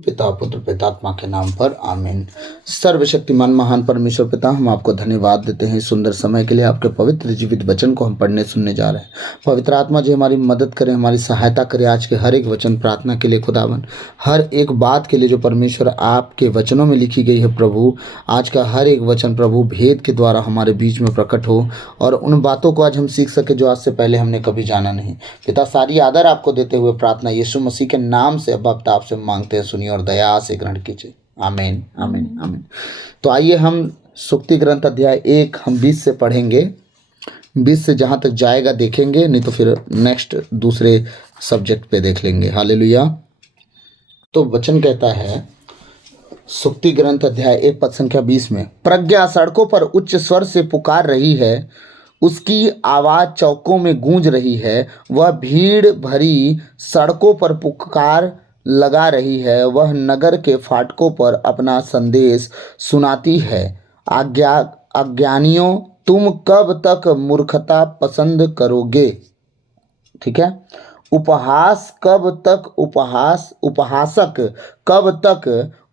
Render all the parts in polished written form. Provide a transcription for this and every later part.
पिता पुत्र पितात्मा के नाम पर आमीन। सर्वशक्तिमान महान परमेश्वर पिता, हम आपको धन्यवाद देते हैं सुंदर समय के लिए। आपके पवित्र जीवित वचन को हम पढ़ने सुनने जा रहे हैं। पवित्र आत्मा जी हमारी मदद करें, हमारी सहायता करें। आज के हर एक वचन प्रार्थना के लिए खुदावन, हर एक बात के लिए जो परमेश्वर आपके वचनों में लिखी गई है प्रभु, आज का हर एक वचन प्रभु भेद के द्वारा हमारे बीच में प्रकट हो और उन बातों को आज हम सीख सके जो आज से पहले हमने कभी जाना नहीं। पिता, सारी आदर आपको देते हुए प्रार्थना यीशु मसीह के नाम से अब आप आपसे मांगते हैं, सुनिए और दया से ग्रहण कीजिए। आमीन आमीन आमीन। तो आइए हम सुक्ति ग्रंथ अध्याय 1 हम 20 से पढ़ेंगे। 20 से जहाँ तक जाएगा देखेंगे, नहीं तो फिर नेक्स्ट दूसरे सब्जेक्ट पे देख लेंगे। हालेलुया। तो वचन कहता है सुक्ति ग्रंथ अध्याय 1 पद संख्या 20 में, प्रज्ञा सड़कों पर उच्च स्वर से पुकार रही है, उसकी आवाज़ चौकों में गूंज रही है। वह भीड़ भरी सड़कों पर पुकार लगा रही है, वह नगर के फाटकों पर अपना संदेश सुनाती है। अज्ञानियों, तुम कब तक मूर्खता पसंद करोगे? ठीक है। उपहासक कब तक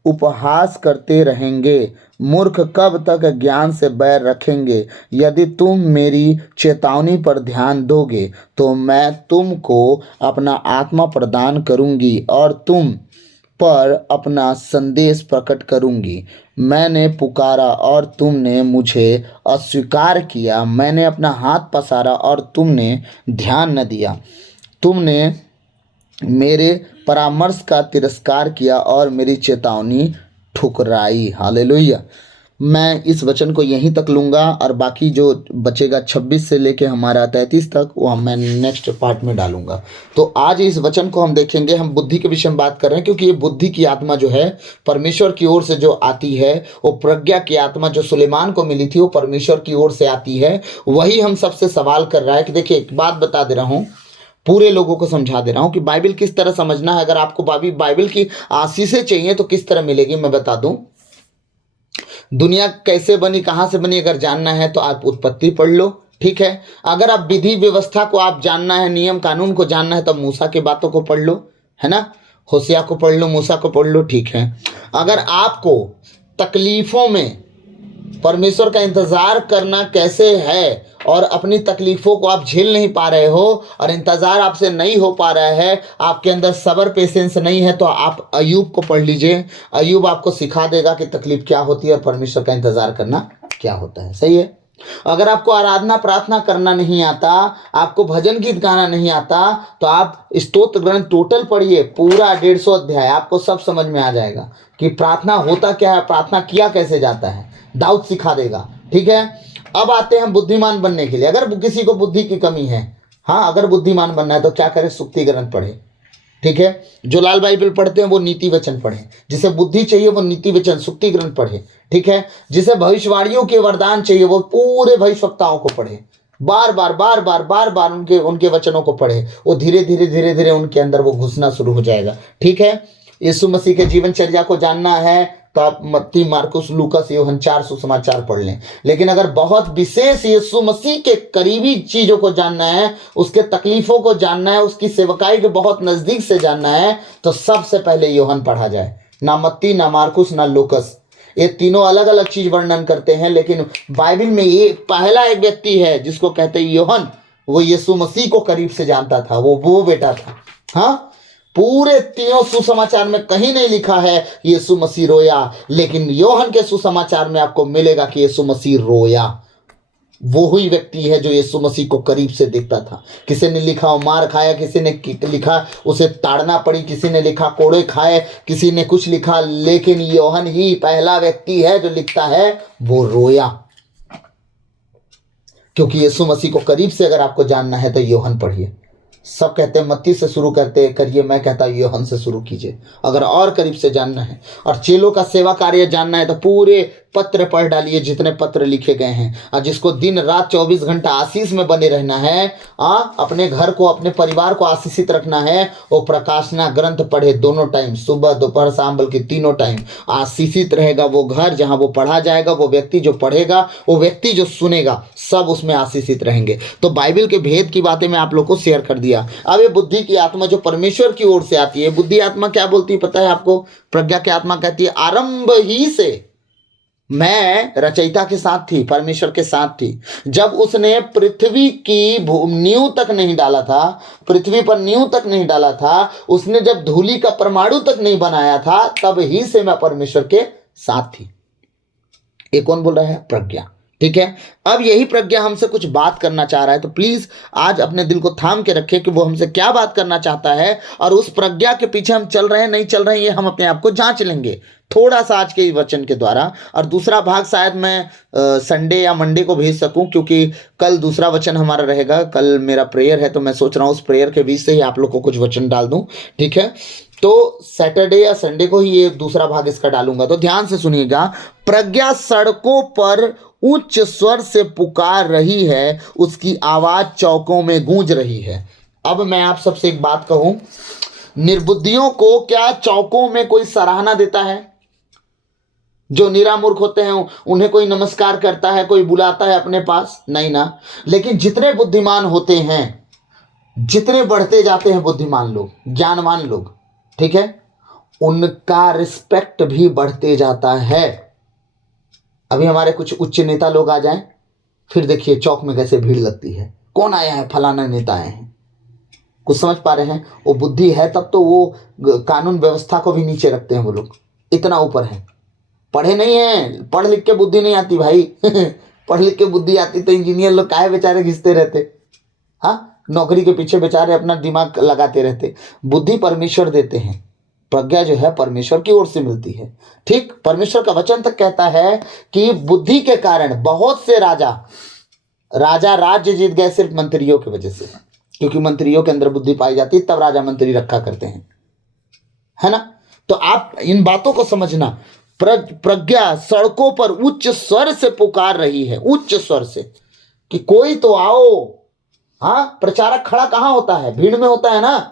उपहास करते रहेंगे? मूर्ख कब तक ज्ञान से बैर रखेंगे? यदि तुम मेरी चेतावनी पर ध्यान दोगे तो मैं तुमको अपना आत्मा प्रदान करूंगी और तुम पर अपना संदेश प्रकट करूंगी। मैंने पुकारा और तुमने मुझे अस्वीकार किया, मैंने अपना हाथ पसारा और तुमने ध्यान न दिया। तुमने मेरे परामर्श का तिरस्कार किया और मेरी चेतावनी ठुकराई। हालेलुया। मैं इस वचन को यहीं तक लूँगा और बाकी जो बचेगा 26 से लेके हमारा 33 तक वो मैं नेक्स्ट पार्ट में डालूंगा। तो आज इस वचन को हम देखेंगे। हम बुद्धि के विषय में बात कर रहे हैं क्योंकि ये बुद्धि की आत्मा जो है परमेश्वर की ओर से जो आती है, वो प्रज्ञा की आत्मा जो सुलेमान को मिली थी वो परमेश्वर की ओर से आती है। वही हम सबसे सवाल कर रहा है कि देखिए, एक बात बता दे रहा हूँ, पूरे लोगों को समझा दे रहा हूं कि बाइबल किस तरह समझना है। अगर आपको बाइबल की आशीषें चाहिए तो किस तरह मिलेगी मैं बता दूं। दुनिया कैसे बनी, कहां से बनी, अगर जानना है तो आप उत्पत्ति पढ़ लो। ठीक है। अगर आप विधि व्यवस्था को आप जानना है, नियम कानून को जानना है, तो मूसा की बातों को पढ़ लो, है ना। होशिया को पढ़ लो, मूसा को पढ़ लो। ठीक है। अगर आपको तकलीफों में परमेश्वर का इंतजार करना कैसे है और अपनी तकलीफों को आप झेल नहीं पा रहे हो और इंतजार आपसे नहीं हो पा रहा है, आपके अंदर सब्र पेशेंस नहीं है, तो आप अय्यूब को पढ़ लीजिए। अय्यूब आपको सिखा देगा कि तकलीफ क्या होती है और परमेश्वर का इंतजार करना क्या होता है। सही है। अगर आपको आराधना प्रार्थना करना नहीं आता, आपको भजन गीत गाना नहीं आता, तो आप स्तोत्र ग्रंथ टोटल पढ़िए, पूरा 150 अध्याय, आपको सब समझ में आ जाएगा कि प्रार्थना होता क्या है, प्रार्थना किया कैसे जाता है। दाऊद सिखा देगा। ठीक है। अब आते हैं बुद्धिमान बनने के लिए। अगर किसी को बुद्धि की कमी है, हाँ, अगर बुद्धिमान बनना है तो क्या करें? सुक्ति ग्रंथ पढ़े। ठीक है। जो लाल बाइबल पढ़ते हैं वो नीति वचन पढ़े। जिसे बुद्धि चाहिए वो नीति वचन सुक्ति ग्रंथ पढ़े। ठीक है। जिसे भविष्यवाणियों के वरदान चाहिए वो पूरे भविष्यवक्ताओं को पढ़े। बार बार उनके वचनों को पढ़े। वो धीरे धीरे उनके अंदर वो घुसना शुरू हो जाएगा। ठीक है। यीशु मसीह के जीवनचर्या को जानना है तो आप मत्ती, मार्कुस, लूकास, यूहन्ना 4 सुसमाचार पढ़ लें। लेकिन अगर बहुत विशेष यीशु मसीह के करीबी चीजों को जानना है, उसके तकलीफों को जानना है, उसकी सेवकाई को बहुत नजदीक से जानना है, तो सबसे पहले यूहन्ना पढ़ा जाए। ना मत्ती, ना मार्कुस, ना लूकास, ये तीनों अलग अलग चीज वर्णन करते हैं, लेकिन बाइबल में ये पहला एक व्यक्ति है जिसको कहते हैं यूहन्ना। वो यीशु मसीह को करीब से जानता था, वो बेटा था। हाँ, पूरे तीनों सुसमाचार में कहीं नहीं लिखा है यीशु मसीह रोया, लेकिन यूहन्ना के सुसमाचार में आपको मिलेगा कि यीशु मसीह रोया। वो ही व्यक्ति है जो यीशु मसीह को करीब से देखता था। किसी ने लिखा वो मार खाया, किसी ने लिखा उसे ताड़ना पड़ी, किसी ने लिखा कोड़े खाए, किसी ने कुछ लिखा, लेकिन यूहन्ना ही पहला व्यक्ति है जो लिखता है वो रोया। क्योंकि यीशु मसीह को करीब से अगर आपको जानना है तो यूहन्ना पढ़िए। सब कहते हैं मत्ती से शुरू करते करिए, मैं कहता हूँ यूहन्ना से शुरू कीजिए अगर और करीब से जानना है। और चेलों का सेवा कार्य जानना है तो पूरे पत्र पढ़ डालिए, जितने पत्र लिखे गए हैं। और जिसको दिन रात 24 घंटा आशीष में बने रहना है, अपने घर को अपने परिवार को आशीषित रखना है, वो प्रकाशना ग्रंथ पढ़े दोनों टाइम, सुबह दोपहर शाम, बल्कि तीनों टाइम। आशीषित रहेगा वो घर जहां वो पढ़ा जाएगा, वो व्यक्ति जो पढ़ेगा, वो व्यक्ति जो सुनेगा, सब उसमें आशीषित रहेंगे। तो बाइबल के भेद की बातें मैं आप लोग को शेयर कर दिया। अब ये बुद्धि की आत्मा जो परमेश्वर की ओर से आती है, बुद्धि आत्मा क्या बोलती है पता है आपको? प्रज्ञा की आत्मा कहती है आरंभ ही से मैं रचयिता के साथ थी, परमेश्वर के साथ थी। जब उसने पृथ्वी की नींव तक नहीं डाला था, पृथ्वी पर नींव तक नहीं डाला था, उसने जब धूलि का परमाणु तक नहीं बनाया था, तब ही से मैं परमेश्वर के साथ थी। ये कौन बोल रहा है? प्रज्ञा। ठीक है, अब यही प्रज्ञा हमसे कुछ बात करना चाह रहा है। तो प्लीज आज अपने दिल को थाम के रखें कि वो हमसे क्या बात करना चाहता है, और उस प्रज्ञा के पीछे हम चल रहे हैं नहीं चल रहे हैं, ये हम अपने आप को जांच लेंगे थोड़ा सा आज के वचन के द्वारा। और दूसरा भाग शायद मैं संडे या मंडे को भेज सकूं, क्योंकि कल दूसरा वचन हमारा रहेगा। कल मेरा प्रेयर है, तो मैं सोच रहा हूं उस प्रेयर के बीच से ही आप लोग को कुछ वचन डाल दूं। ठीक है, तो सैटरडे या संडे को ही ये दूसरा भाग इसका डालूंगा। तो ध्यान से सुनिएगा। प्रज्ञा सड़कों पर उच्च स्वर से पुकार रही है, उसकी आवाज चौकों में गूंज रही है। अब मैं आप सबसे एक बात कहूं, निर्बुद्धियों को क्या चौकों में कोई सराहना देता है? जो निरामूर्ख होते हैं उन्हें कोई नमस्कार करता है, कोई बुलाता है अपने पास? नहीं ना। लेकिन जितने बुद्धिमान होते हैं, जितने बढ़ते जाते हैं बुद्धिमान लोग, ज्ञानवान लोग, ठीक है, उनका रिस्पेक्ट भी बढ़ते जाता है। अभी हमारे कुछ उच्च नेता लोग आ जाएं, फिर देखिए चौक में कैसे भीड़ लगती है, कौन आया है, फलाना नेता आए हैं। कुछ समझ पा रहे हैं? वो बुद्धि है तब तो वो कानून व्यवस्था को भी नीचे रखते हैं। वो लोग इतना ऊपर है, पढ़े नहीं हैं। पढ़ लिख के बुद्धि नहीं आती भाई पढ़ लिख के बुद्धि आती तो इंजीनियर लोग काहे बेचारे घिसते रहते, हाँ, नौकरी के पीछे बेचारे अपना दिमाग लगाते रहते। बुद्धि परमेश्वर देते हैं, प्रज्ञा जो है परमेश्वर की ओर से मिलती है। ठीक, परमेश्वर का वचन तक कहता है कि बुद्धि के कारण बहुत से राजा राज्य जीत गए सिर्फ मंत्रियों की वजह से, क्योंकि मंत्रियों के अंदर बुद्धि पाई जाती, तब राजा मंत्री रखा करते हैं, है ना। तो आप इन बातों को समझना। प्रज्ञा सड़कों पर उच्च स्वर से पुकार रही है, उच्च स्वर से, कि कोई तो आओ। हाँ, प्रचारक खड़ा कहां होता है? भीड़ में होता है ना।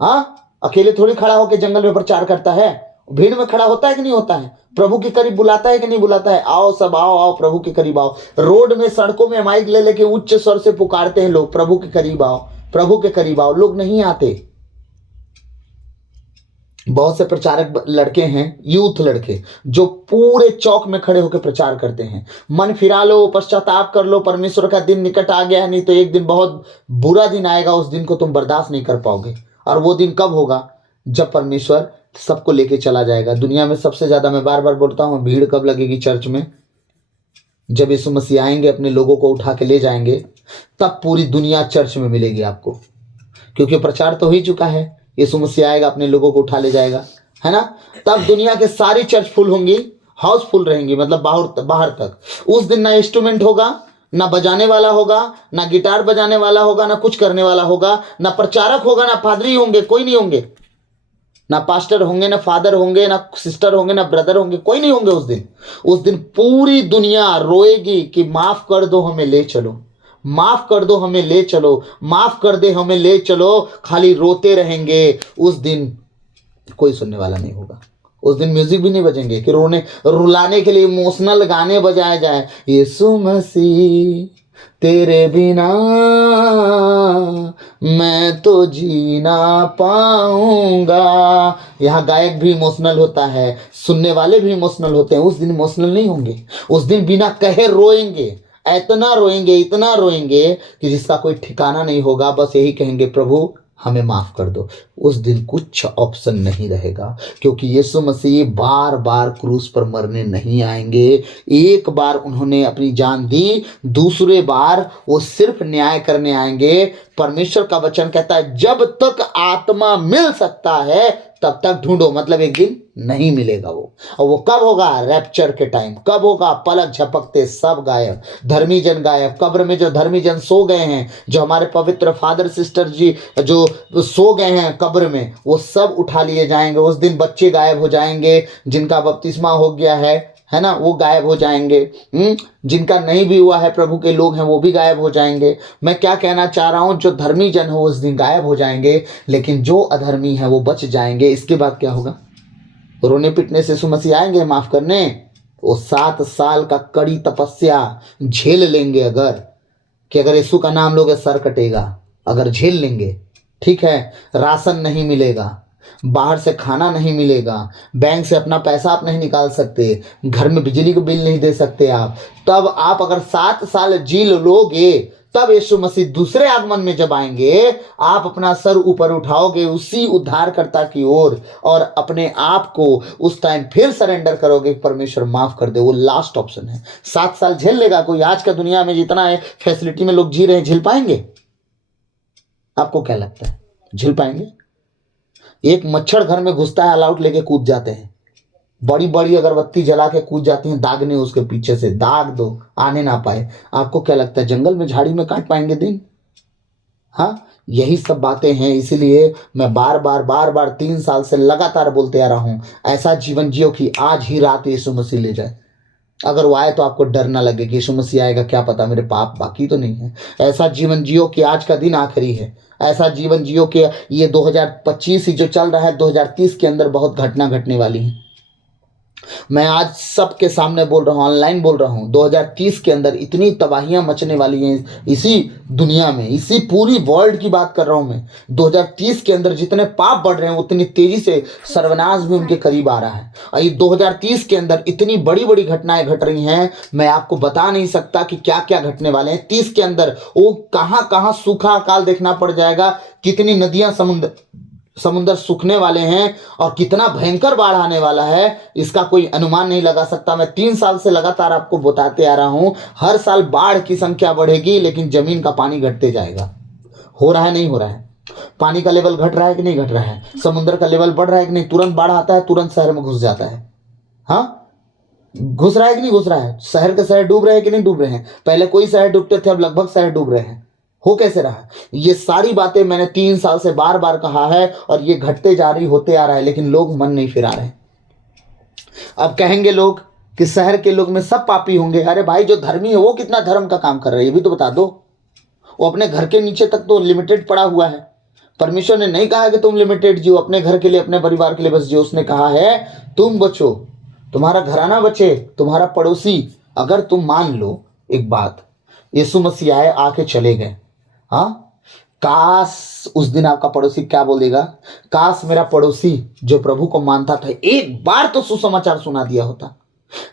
हाँ, अकेले थोड़ी खड़ा होकर जंगल में प्रचार करता है, भीड़ में खड़ा होता है कि नहीं होता है? प्रभु के करीब बुलाता है कि नहीं बुलाता है? आओ सब आओ, आओ प्रभु के करीब आओ। रोड में सड़कों में माइक ले लेके उच्च स्वर से पुकारते हैं लोग, प्रभु के करीब आओ, प्रभु के करीब आओ। लोग नहीं आते। बहुत से प्रचारक लड़के हैं, यूथ लड़के, जो पूरे चौक में खड़े होकर प्रचार करते हैं, मन फिरा लो, पश्चाताप कर लो, परमेश्वर का दिन निकट आ गया है, नहीं तो एक दिन बहुत बुरा दिन आएगा, उस दिन को तुम बर्दाश्त नहीं कर पाओगे। और वो दिन कब होगा? जब परमेश्वर सबको लेके चला जाएगा। दुनिया में सबसे ज्यादा, मैं बार बार बोलता हूं, भीड़ कब लगेगी चर्च में? जब यीशु मसीह आएंगे, अपने लोगों को उठा के ले जाएंगे, तब पूरी दुनिया चर्च में मिलेगी आपको। क्योंकि प्रचार तो हो ही चुका है, यीशु मसीह आएगा, अपने लोगों को उठा ले जाएगा, है ना। तब दुनिया के सारी चर्च फुल होंगी, हाउसफुल रहेंगी, मतलब बाहर तक। उस दिन ना इंस्ट्रूमेंट होगा, ना बजाने वाला होगा, ना गिटार बजाने वाला होगा, ना कुछ करने वाला होगा, ना प्रचारक होगा, ना पादरी होंगे, कोई नहीं होंगे, ना पास्टर होंगे, ना फादर होंगे, ना सिस्टर होंगे, ना ब्रदर होंगे, कोई नहीं होंगे उस दिन। उस दिन पूरी दुनिया रोएगी कि माफ कर दो, हमें ले चलो, माफ कर दो, हमें ले चलो, माफ कर दे, हमें ले चलो। खाली रोते रहेंगे। उस दिन कोई सुनने वाला नहीं होगा। उस दिन म्यूजिक भी नहीं बजेंगे कि रुलाने के लिए इमोशनल गाने बजाए जाए, यीशु मसीह तेरे बिना मैं तो जी ना पाऊंगा। यहाँ गायक भी इमोशनल होता है, सुनने वाले भी इमोशनल होते हैं। उस दिन इमोशनल नहीं होंगे। उस दिन बिना कहे रोएंगे, इतना रोएंगे, इतना रोएंगे कि जिसका कोई ठिकाना नहीं होगा। बस यही कहेंगे, प्रभु हमें माफ कर दो। उस दिन कुछ ऑप्शन नहीं रहेगा, क्योंकि यीशु मसीह बार बार क्रूस पर मरने नहीं आएंगे। एक बार उन्होंने अपनी जान दी, दूसरे बार वो सिर्फ न्याय करने आएंगे। परमेश्वर का वचन कहता है, जब तक आत्मा मिल सकता है तब तक ढूंढो, मतलब एक दिन नहीं मिलेगा वो। और वो कब होगा? रैप्चर के टाइम। कब होगा? पलक झपकते सब गायब, धर्मी जन गायब। कब्र में जो धर्मी जन सो गए हैं, जो हमारे पवित्र फादर सिस्टर जी जो सो गए हैं कब्र में, वो सब उठा लिए जाएंगे। उस दिन बच्चे गायब हो जाएंगे जिनका बपतिस्मा हो गया है है ना, वो गायब हो जाएंगे। जिनका नहीं भी हुआ है प्रभु के लोग हैं वो भी गायब हो जाएंगे। मैं क्या कहना चाह रहा हूं, जो धर्मी जन हो उस दिन गायब हो जाएंगे, लेकिन जो अधर्मी है वो बच जाएंगे। इसके बाद क्या होगा? रोने पिटने से यीशु मसीह आएंगे माफ करने। वो 7 साल का कड़ी तपस्या झेल लेंगे। अगर कि अगर यीशु का नाम लोगे सर कटेगा, अगर झेल लेंगे, ठीक है। राशन नहीं मिलेगा, बाहर से खाना नहीं मिलेगा, बैंक से अपना पैसा आप नहीं निकाल सकते, घर में बिजली का बिल नहीं दे सकते आप, तब आप अगर 7 साल झेल लोगे, तब यीशु मसीह दूसरे आगमन में जब आएंगे, आप अपना सर ऊपर उठाओगे उसी उद्धारकर्ता की ओर, और अपने आप को उस टाइम फिर सरेंडर करोगे, परमेश्वर माफ कर दे। वो लास्ट ऑप्शन है। 7 साल झेल लेगा कोई? आज का दुनिया में जितना है फैसिलिटी में लोग जी रहे हैं, झेल पाएंगे? आपको क्या लगता है, झेल पाएंगे? एक मच्छर घर में घुसता है, अलाउट लेके कूद जाते हैं, बड़ी बड़ी अगरबत्ती जला के कूद जाती हैं, दागने उसके पीछे से, दाग दो आने ना पाए। आपको क्या लगता है जंगल में झाड़ी में काट पाएंगे दिन? हाँ, यही सब बातें हैं। इसीलिए मैं बार बार 3 साल से लगातार बोलते आ रहा हूं, ऐसा जीवन जियो कि आज ही रात यीशु मसीह ले जाए। अगर वो आए तो आपको डर ना लगे कि यीशु मसीह आएगा, क्या पता मेरे पाप बाकी तो नहीं है। ऐसा जीवन जियो कि आज का दिन आखिरी है। ऐसा जीवन जियो कि ये 2025 ही जो चल रहा है, 2030 के अंदर बहुत घटना घटने वाली है। मैं आज सबके सामने बोल रहा हूँ, ऑनलाइन बोल रहा हूँ, 2030 के अंदर इतनी तबाहियां मचने वाली हैं इसी दुनिया में, इसी पूरी वर्ल्ड की बात कर रहा हूँ मैं। 2030 के अंदर जितने पाप बढ़ रहे हैं उतनी तेजी से सर्वनाश भी उनके करीब आ रहा है। और ये 2030 के अंदर इतनी बड़ी बड़ी घटनाएं घट रही हैं, मैं आपको बता नहीं सकता कि क्या क्या घटने वाले हैं। 30 के अंदर वो कहाँ कहाँ सूखा अकाल देखना पड़ जाएगा, कितनी नदियां समुद्र सूखने वाले हैं, और कितना भयंकर बाढ़ आने वाला है, इसका कोई अनुमान नहीं लगा सकता। मैं 3 साल से लगातार आपको बताते आ रहा हूं, हर साल बाढ़ की संख्या बढ़ेगी, लेकिन जमीन का पानी घटते जाएगा। हो रहा है नहीं हो रहा है? पानी का लेवल घट रहा है कि नहीं घट रहा है? समुद्र का लेवल बढ़ रहा है कि नहीं? तुरंत बाढ़ आता है, तुरंत शहर में घुस जाता है। हाँ, घुस रहा है कि नहीं घुस रहा है? शहर के शहर डूब रहे हैं कि नहीं डूब रहे हैं? पहले कोई शहर डूबते थे, अब लगभग शहर डूब रहे हैं। हो कैसे रहा? ये सारी बातें मैंने 3 साल से बार बार कहा है, और ये घटते जा रही, होते आ रहा है, लेकिन लोग मन नहीं फिरा रहे। अब कहेंगे लोग कि शहर के लोग में सब पापी होंगे। अरे भाई, जो धर्मी है वो कितना धर्म का काम कर रहा है ये भी तो बता दो। वो अपने घर के नीचे तक तो लिमिटेड पड़ा हुआ है। परमेश्वर ने नहीं कहा कि तुम लिमिटेड जियो, अपने घर के लिए, अपने परिवार के लिए बस जियो। उसने कहा है तुम बचो, तुम्हारा घराना बचे, तुम्हारा पड़ोसी। अगर तुम मान लो एक बात, यीशु मसीह आए, आके चले गए, हाँ, काश उस दिन आपका पड़ोसी क्या बोलेगा? काश मेरा पड़ोसी जो प्रभु को मानता था एक बार तो सुसमाचार सुना दिया होता।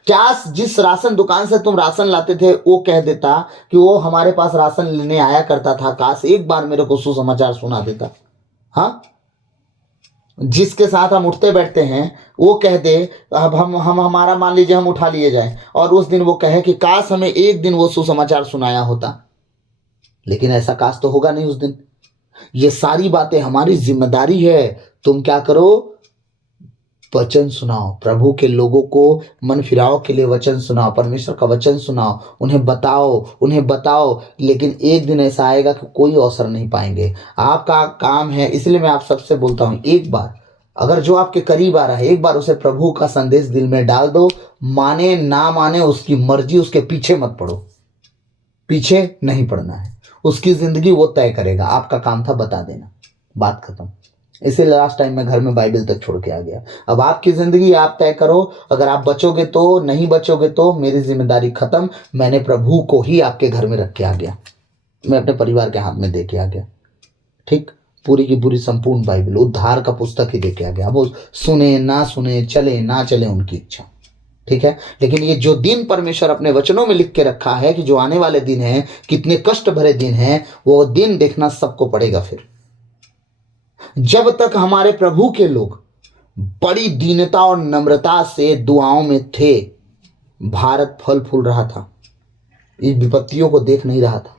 काश जिस राशन दुकान से तुम राशन लाते थे वो कह देता कि वो हमारे पास राशन लेने आया करता था, काश एक बार मेरे को सुसमाचार सुना देता। हाँ, जिसके साथ हम उठते बैठते हैं वो कह दे, अब हम हमारा मान लीजिए हम उठा लिए जाए, और उस दिन वो कहे कि काश हमें एक दिन वो सुसमाचार सुनाया होता। लेकिन ऐसा काश तो होगा नहीं उस दिन। ये सारी बातें हमारी जिम्मेदारी है। तुम क्या करो? वचन सुनाओ, प्रभु के लोगों को मन फिराव के लिए वचन सुनाओ, परमेश्वर का वचन सुनाओ, उन्हें बताओ। लेकिन एक दिन ऐसा आएगा कि कोई अवसर नहीं पाएंगे। आपका काम है, इसलिए मैं आप सबसे बोलता हूं, एक बार अगर जो आपके करीब आ रहा है, एक बार उसे प्रभु का संदेश दिल में डाल दो। माने ना माने उसकी मर्जी, उसके पीछे मत पड़ो, पीछे नहीं पड़ना है। उसकी जिंदगी वो तय करेगा, आपका काम था बता देना, बात खत्म। इसीलिए लास्ट टाइम मैं घर में बाइबल तक छोड़ के आ गया। अब आपकी जिंदगी आप तय करो। अगर आप बचोगे तो, नहीं बचोगे तो मेरी जिम्मेदारी खत्म। मैंने प्रभु को ही आपके घर में रख के आ गया, मैं अपने परिवार के हाथ में दे के आ गया। ठीक, पूरी की पूरी संपूर्ण बाइबल, उद्धार का पुस्तक ही दे के आ गया। वो सुने ना सुने, चले ना चले, उनकी इच्छा। ठीक है, लेकिन ये जो दिन परमेश्वर अपने वचनों में लिख के रखा है कि जो आने वाले दिन हैं, कितने कष्ट भरे दिन हैं, वो दिन देखना सबको पड़ेगा। फिर जब तक हमारे प्रभु के लोग बड़ी दीनता और नम्रता से दुआओं में थे, भारत फल फूल रहा था, इन विपत्तियों को देख नहीं रहा था।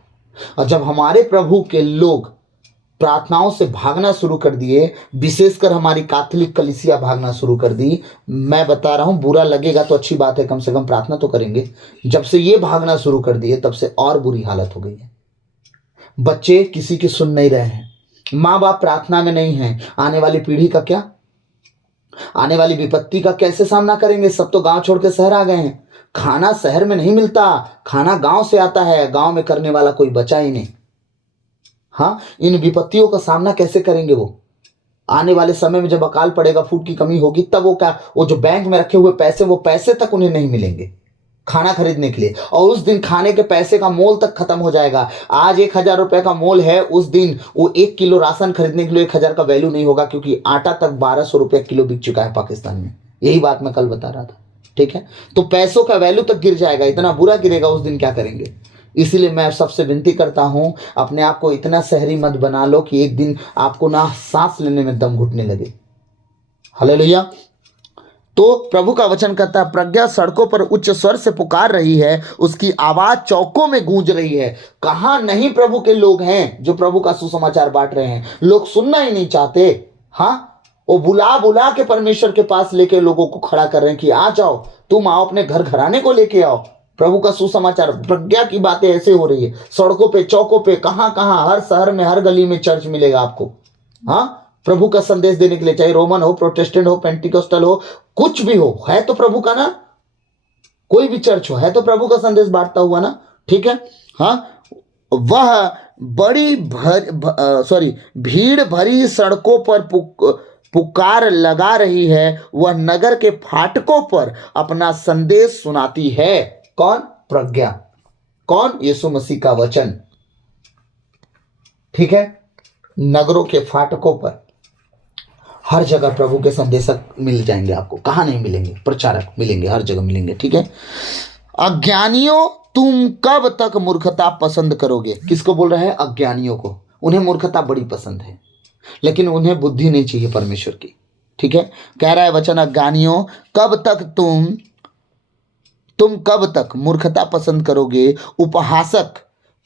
और जब हमारे प्रभु के लोग प्रार्थनाओं से भागना शुरू कर दिए, विशेषकर हमारी कैथोलिक कलीसिया भागना शुरू कर दी, मैं बता रहा हूं, बुरा लगेगा तो अच्छी बात है, कम से कम प्रार्थना तो करेंगे। जब से ये भागना शुरू कर दिए, तब से और बुरी हालत हो गई है। बच्चे किसी की सुन नहीं रहे हैं, माँ बाप प्रार्थना में नहीं है, आने वाली पीढ़ी का क्या? आने वाली विपत्ति का कैसे सामना करेंगे? सब तो गांव छोड़ के शहर आ गए हैं। खाना शहर में नहीं मिलता, खाना गांव से आता है, गांव में करने वाला कोई बचा ही नहीं। हाँ, इन विपत्तियों का सामना कैसे करेंगे वो? आने वाले समय में जब अकाल पड़ेगा, फूड की कमी होगी, तब वो जो बैंक में रखे हुए पैसे, वो पैसे तक उन्हें नहीं मिलेंगे खाना खरीदने के लिए। और उस दिन खाने के पैसे का मोल तक खत्म हो जाएगा। आज 1,000 रुपए का मोल है, उस दिन वो 1 किलो राशन खरीदने के लिए 1,000 का वैल्यू नहीं होगा, क्योंकि आटा तक 1,200 रुपए किलो बिक चुका है पाकिस्तान में। यही बात मैं कल बता रहा था। ठीक है, तो पैसों का वैल्यू तक गिर जाएगा, इतना बुरा गिरेगा उस दिन, क्या करेंगे? इसीलिए मैं सबसे विनती करता हूं, अपने आप को इतना शहरी मत बना लो कि एक दिन आपको ना सांस लेने में दम घुटने लगे। हालेलुया। तो प्रभु का वचन कहता है, प्रज्ञा सड़कों पर उच्च स्वर से पुकार रही है, उसकी आवाज चौकों में गूंज रही है। कहां नहीं प्रभु के लोग हैं जो प्रभु का सुसमाचार बांट रहे हैं? लोग सुनना ही नहीं चाहते। हाँ, वो बुला बुला के परमेश्वर के पास लेके लोगों को खड़ा कर रहे हैं कि आ जाओ, तुम आओ, अपने घर घराने को लेके आओ। प्रभु का सुसमाचार, प्रज्ञा की बातें ऐसे हो रही है सड़कों पे, चौकों पे, कहां कहां, हर शहर में, हर गली में चर्च मिलेगा आपको। हाँ, प्रभु का संदेश देने के लिए, चाहे रोमन हो, प्रोटेस्टेंट हो, पेंटिकोस्टल हो, कुछ भी हो, है तो प्रभु का ना। कोई भी चर्च हो, है तो प्रभु का संदेश बांटता हुआ ना। ठीक है। हाँ, वह बड़ी भीड़ भरी सड़कों पर पुकार लगा रही है, वह नगर के फाटकों पर अपना संदेश सुनाती है। कौन? प्रज्ञा। कौन? यीशु मसीह का वचन। ठीक है, नगरों के फाटकों पर हर जगह प्रभु के संदेशक मिल जाएंगे आपको। कहाँ नहीं मिलेंगे? प्रचारक मिलेंगे, हर जगह मिलेंगे। ठीक है। अज्ञानियों, तुम कब तक मूर्खता पसंद करोगे? किसको बोल रहे हैं? अज्ञानियों को। उन्हें मूर्खता बड़ी पसंद है, लेकिन उन्हें बुद्धि नहीं चाहिए परमेश्वर की। ठीक है, कह रहा है वचन, अज्ञानियों, कब तक तुम कब तक मूर्खता पसंद करोगे? उपहासक,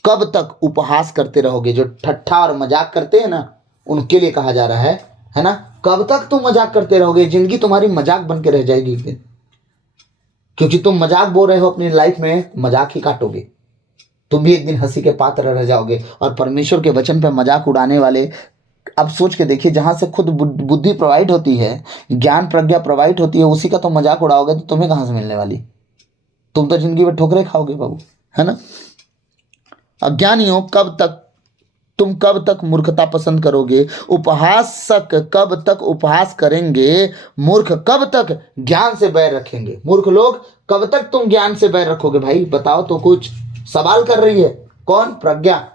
कब तक उपहास करते रहोगे? जो ठट्ठा और मजाक करते हैं ना, उनके लिए कहा जा रहा है ना? कब तक तुम मजाक करते रहोगे? जिंदगी तुम्हारी मजाक बन के रह जाएगी एक दिन, क्योंकि तुम मजाक बोल रहे हो अपनी लाइफ में, मजाक ही काटोगे। तुम भी एक दिन हंसी के पात्र रह जाओगे। और परमेश्वर के वचन पे मजाक उड़ाने वाले, अब सोच के देखिए, जहां से खुद बुद्धि प्रोवाइड होती है, ज्ञान प्रज्ञा प्रोवाइड होती है, उसी का तो मजाक उड़ाओगे, तो तुम्हें कहां से मिलने वाली? तुम तो जिंदगी में ठोकरे खाओगे बाबू, है ना? अज्ञानियों, तुम कब तक मूर्खता पसंद करोगे? उपहासक कब तक उपहास करेंगे? मूर्ख कब तक ज्ञान से बैर रखेंगे? मूर्ख लोग, कब तक तुम ज्ञान से बैर रखोगे? भाई बताओ तो, कुछ सवाल कर रही है। कौन? प्रज्ञा।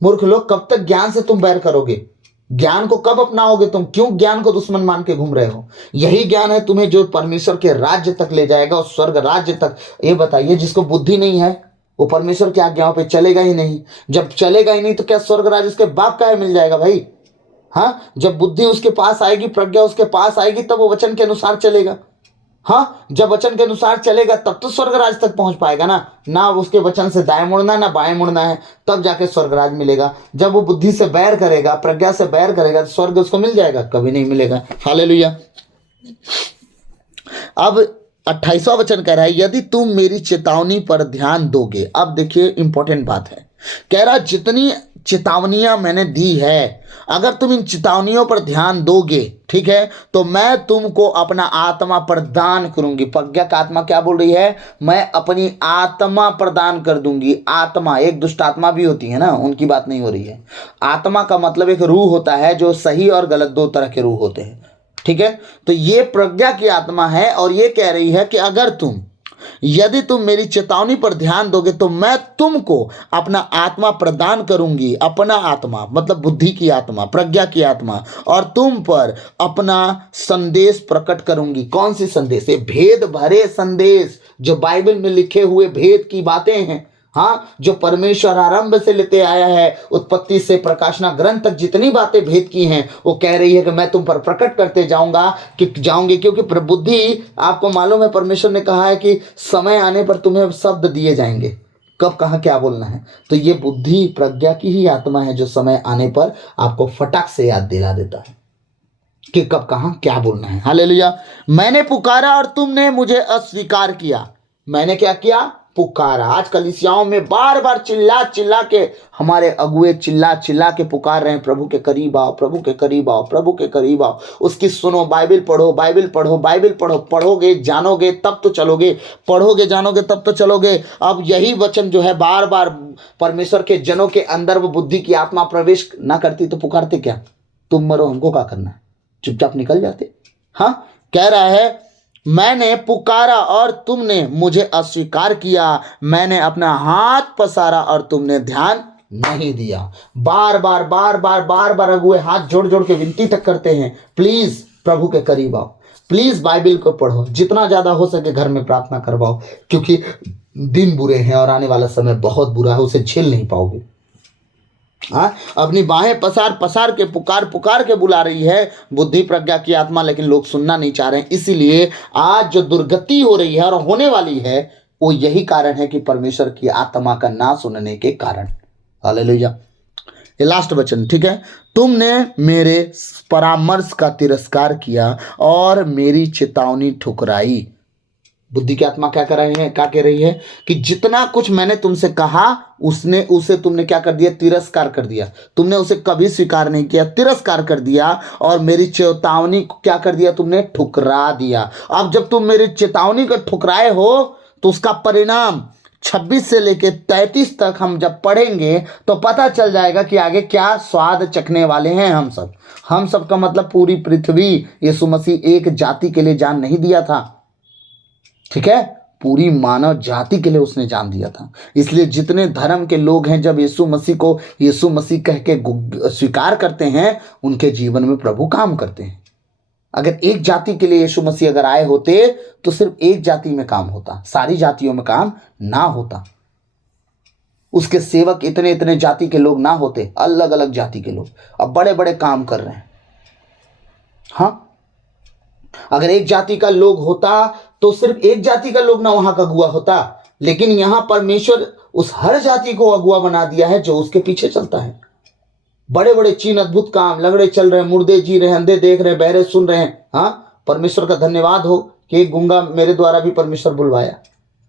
मूर्ख लोग, कब तक ज्ञान से तुम बैर करोगे? ज्ञान को कब अपनाओगे तुम? क्यों ज्ञान को दुश्मन मान के घूम रहे हो? यही ज्ञान है तुम्हें जो परमेश्वर के राज्य तक ले जाएगा, और स्वर्ग राज्य तक। ये बताइए, जिसको बुद्धि नहीं है वो परमेश्वर की आज्ञाओं पे चलेगा ही नहीं। जब चलेगा ही नहीं तो क्या स्वर्ग राज्य उसके बाप का है मिल जाएगा भाई? हाँ, जब बुद्धि उसके पास आएगी, प्रज्ञा उसके पास आएगी, तब वो वचन के अनुसार चलेगा। हाँ, जब वचन के अनुसार चलेगा तब तो स्वर्ग राज तक पहुंच पाएगा ना उसके वचन से दाएं मुड़ना है, ना बाएं मुड़ना है, तब जाके स्वर्ग राज मिलेगा। जब वो बुद्धि से बैर करेगा, प्रज्ञा से बैर करेगा, तो स्वर्ग उसको मिल जाएगा? कभी नहीं मिलेगा। हालेलुया। अब 28वां वचन कह रहा है, यदि तुम मेरी चेतावनी पर ध्यान दोगे। अब देखिए, इंपॉर्टेंट बात है, कह रहा जितनी चेतावनियां मैंने दी है, अगर तुम इन चेतावनियों पर ध्यान दोगे, ठीक है, तो मैं तुमको अपना आत्मा प्रदान करूंगी। प्रज्ञा का आत्मा क्या बोल रही है? मैं अपनी आत्मा प्रदान कर दूंगी। आत्मा, एक दुष्ट आत्मा भी होती है ना, उनकी बात नहीं हो रही है। आत्मा का मतलब एक रूह होता है, जो सही और गलत दो तरह के रूह होते हैं। ठीक है, तो ये प्रज्ञा की आत्मा है, और ये कह रही है कि यदि तुम मेरी चेतावनी पर ध्यान दोगे तो मैं तुमको अपना आत्मा प्रदान करूंगी। अपना आत्मा मतलब बुद्धि की आत्मा, प्रज्ञा की आत्मा, और तुम पर अपना संदेश प्रकट करूंगी। कौन सी संदेश? ये भेद भरे संदेश, जो बाइबल में लिखे हुए भेद की बातें हैं। हाँ, जो परमेश्वर आरंभ से लेते आया है, उत्पत्ति से प्रकाशना ग्रंथ तक जितनी बातें भेद की हैं, वो कह रही है कि मैं तुम पर प्रकट करते जाऊंगी, क्योंकि बुद्धि, आपको मालूम है परमेश्वर ने कहा है कि समय आने पर तुम्हें शब्द दिए जाएंगे, कब कहाँ क्या बोलना है। तो ये बुद्धि प्रज्ञा की ही आत्मा है, जो समय आने पर आपको फटाक से याद दिला देता है कि कब कहाँ क्या बोलना है। हालेलुया। मैंने पुकारा और तुमने मुझे अस्वीकार किया। मैंने क्या किया? पुकारा। आज कलीसियाओं में बार बार चिल्ला चिल्ला के हमारे अगुए चिल्ला चिल्ला के पुकार रहे हैं, प्रभु के करीब आओ, प्रभु के करीब आओ, प्रभु के करीब आओ, उसकी सुनो, बाइबल पढ़ो, बाइबल पढ़ो, बाइबल पढ़ो, पढ़ोगे जानोगे तब तो चलोगे, पढ़ोगे जानोगे तब तो चलोगे। अब यही वचन जो है बार बार परमेश्वर के जनों के अंदर वो बुद्धि की आत्मा प्रवेश ना करती तो पुकारते क्या? तुम मरो, हमको क्या करना है, चुपचाप निकल जाते। हाँ, कह रहा है मैंने पुकारा और तुमने मुझे अस्वीकार किया, मैंने अपना हाथ पसारा और तुमने ध्यान नहीं दिया। बार बार बार बार बार बार अगुए हाथ जोड़ जोड़ के विनती तक करते हैं, प्लीज प्रभु के करीब आओ, प्लीज बाइबल को पढ़ो, जितना ज्यादा हो सके घर में प्रार्थना करवाओ, क्योंकि दिन बुरे हैं और आने वाला समय बहुत बुरा है, उसे झेल नहीं पाओगे। हाँ, अपनी बाहें पसार पसार के पुकार पुकार के बुला रही है बुद्धि प्रज्ञा की आत्मा, लेकिन लोग सुनना नहीं चाह रहे हैं। इसीलिए आज जो दुर्गति हो रही है और होने वाली है वो यही कारण है कि परमेश्वर की आत्मा का ना सुनने के कारण। हालेलुया। ये लास्ट वचन, ठीक है। तुमने मेरे परामर्श का तिरस्कार किया और मेरी चेतावनी ठुकराई। बुद्धि की आत्मा क्या कर रही है, क्या कह रही है कि जितना कुछ मैंने तुमसे कहा उसे तुमने क्या कर दिया, तिरस्कार कर दिया। तुमने उसे कभी स्वीकार नहीं किया, तिरस्कार कर दिया, और मेरी चेतावनी को क्या कर दिया, तुमने ठुकरा दिया। अब जब तुम मेरी चेतावनी को ठुकराए हो तो उसका परिणाम 26 से लेकर 33 तक हम जब पढ़ेंगे तो पता चल जाएगा कि आगे क्या स्वाद चखने वाले हैं हम सब का मतलब पूरी पृथ्वी। यीशु मसीह एक जाति के लिए जान नहीं दिया था, ठीक है, पूरी मानव जाति के लिए उसने जान दिया था। इसलिए जितने धर्म के लोग हैं जब यीशु मसीह को यीशु मसीह कह के स्वीकार करते हैं उनके जीवन में प्रभु काम करते हैं। अगर एक जाति के लिए यीशु मसीह अगर आए होते तो सिर्फ एक जाति में काम होता, सारी जातियों में काम ना होता। उसके सेवक इतने इतने जाति के लोग ना होते, अलग अलग जाति के लोग अब बड़े बड़े काम कर रहे हैं। हाँ, अगर एक जाति का लोग होता तो सिर्फ एक जाति का लोग ना वहां का अगुआ होता, लेकिन यहां परमेश्वर उस हर जाति को अगुआ बना दिया है जो उसके पीछे चलता है। बड़े बड़े चीन अद्भुत काम, लगड़े चल रहे हैं, मुर्दे जी रहे हैं, अंधे देख रहे हैं, बहरे सुन रहे हैं। हाँ, परमेश्वर का धन्यवाद हो कि एक गूंगा मेरे द्वारा भी परमेश्वर बुलवाया।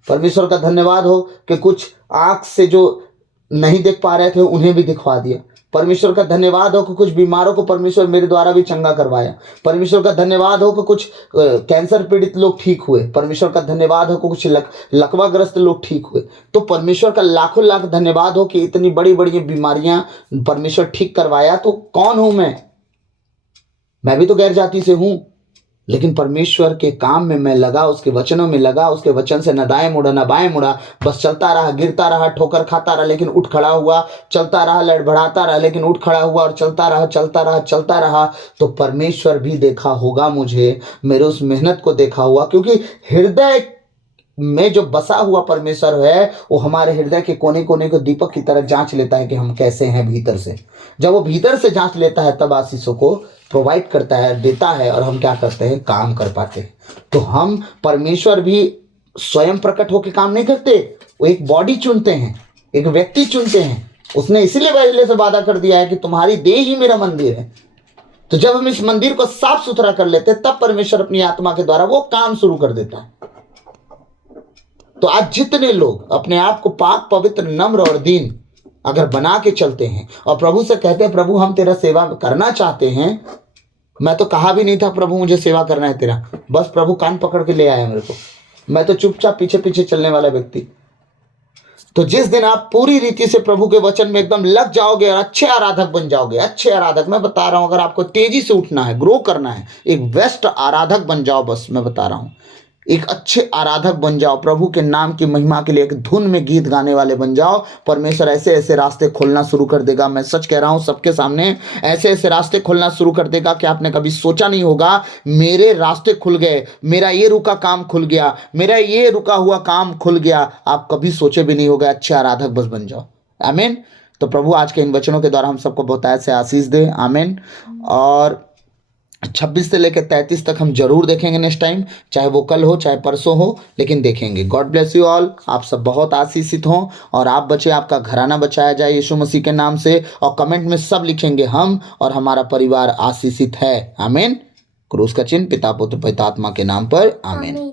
परमेश्वर का धन्यवाद हो कि कुछ आंख से जो नहीं देख पा रहे थे उन्हें भी दिखवा दिया। परमेश्वर का धन्यवाद हो कि कुछ बीमारों को परमेश्वर मेरे द्वारा भी चंगा करवाया। परमेश्वर का धन्यवाद हो कि कुछ कैंसर पीड़ित लोग ठीक हुए। परमेश्वर का धन्यवाद हो कि कुछ लकवाग्रस्त लोग ठीक हुए। तो परमेश्वर का लाखों लाख धन्यवाद हो कि इतनी बड़ी बड़ी बीमारियां परमेश्वर ठीक करवाया। तो कौन हूं मैं भी तो गैर जाति से हूं, लेकिन परमेश्वर के काम में मैं लगा, उसके वचनों में लगा, उसके वचन से न दाएं मुड़ा न बाएं मुड़ा, बस चलता रहा, गिरता रहा, ठोकर खाता रहा लेकिन उठ खड़ा हुआ, चलता रहा, लड़बड़ाता रहा लेकिन उठ खड़ा हुआ, और चलता रहा चलता रहा चलता रहा। तो परमेश्वर भी देखा होगा मुझे, मेरे उस मेहनत को देखा हुआ, क्योंकि हृदय में जो बसा हुआ परमेश्वर है वो हमारे हृदय के कोने कोने को दीपक की तरह जांच लेता है कि हम कैसे हैं भीतर से। जब वो भीतर से जांच लेता है तब आशीषों को प्रोवाइड करता है, देता है, और हम क्या करते हैं, काम कर पाते हैं। तो हम परमेश्वर भी स्वयं प्रकट होकर काम नहीं करते, वो एक बॉडी चुनते हैं, एक व्यक्ति चुनते हैं। उसने इसीलिए पहले से वादा कर दिया है कि तुम्हारी देह ही मेरा मंदिर है। तो जब हम इस मंदिर को साफ सुथरा कर लेते हैं तब परमेश्वर अपनी आत्मा के द्वारा वो काम शुरू कर देता है। तो आज जितने लोग अपने आप को पाक पवित्र नम्र और दीन अगर बना के चलते हैं और प्रभु से कहते हैं प्रभु हम तेरा सेवा करना चाहते हैं, मैं तो कहा भी नहीं था प्रभु मुझे सेवा करना है तेरा, बस प्रभु कान पकड़ के ले आया मेरे को, मैं तो चुपचाप पीछे पीछे चलने वाला व्यक्ति। तो जिस दिन आप पूरी रीति से प्रभु के वचन में एकदम लग जाओगे और अच्छे आराधक बन जाओगे, अच्छे आराधक, मैं बता रहा हूं, अगर आपको तेजी से उठना है, ग्रो करना है, एक बेस्ट आराधक बन जाओ, बस मैं बता रहा हूं, एक अच्छे आराधक बन जाओ, प्रभु के नाम की महिमा के लिए एक धुन में गीत गाने वाले बन जाओ। परमेश्वर ऐसे ऐसे रास्ते खोलना शुरू कर देगा। मैं सच कह रहा हूं सबके सामने, ऐसे ऐसे रास्ते खोलना शुरू कर देगा कि आपने कभी सोचा नहीं होगा। मेरे रास्ते खुल गए, मेरा ये रुका काम खुल गया, मेरा ये रुका हुआ काम खुल गया, आप कभी सोचे भी नहीं होगा। अच्छे आराधक बस बन जाओ। आमीन। तो प्रभु आज के इन वचनों के द्वारा हम सबको बहुत से आशीष दे। आमीन। और 26 से लेकर 33 तक हम जरूर देखेंगे नेक्स्ट टाइम, चाहे वो कल हो चाहे परसों हो, लेकिन देखेंगे। God bless you all. आप सब बहुत आशीषित हों और आप बचे, आपका घराना बचाया जाए यीशु मसीह के नाम से। और कमेंट में सब लिखेंगे हम और हमारा परिवार आशीषित है। आमीन। क्रूस का चिन्ह पिता पुत्र पवित्र आत्मा के नाम पर। आमीन।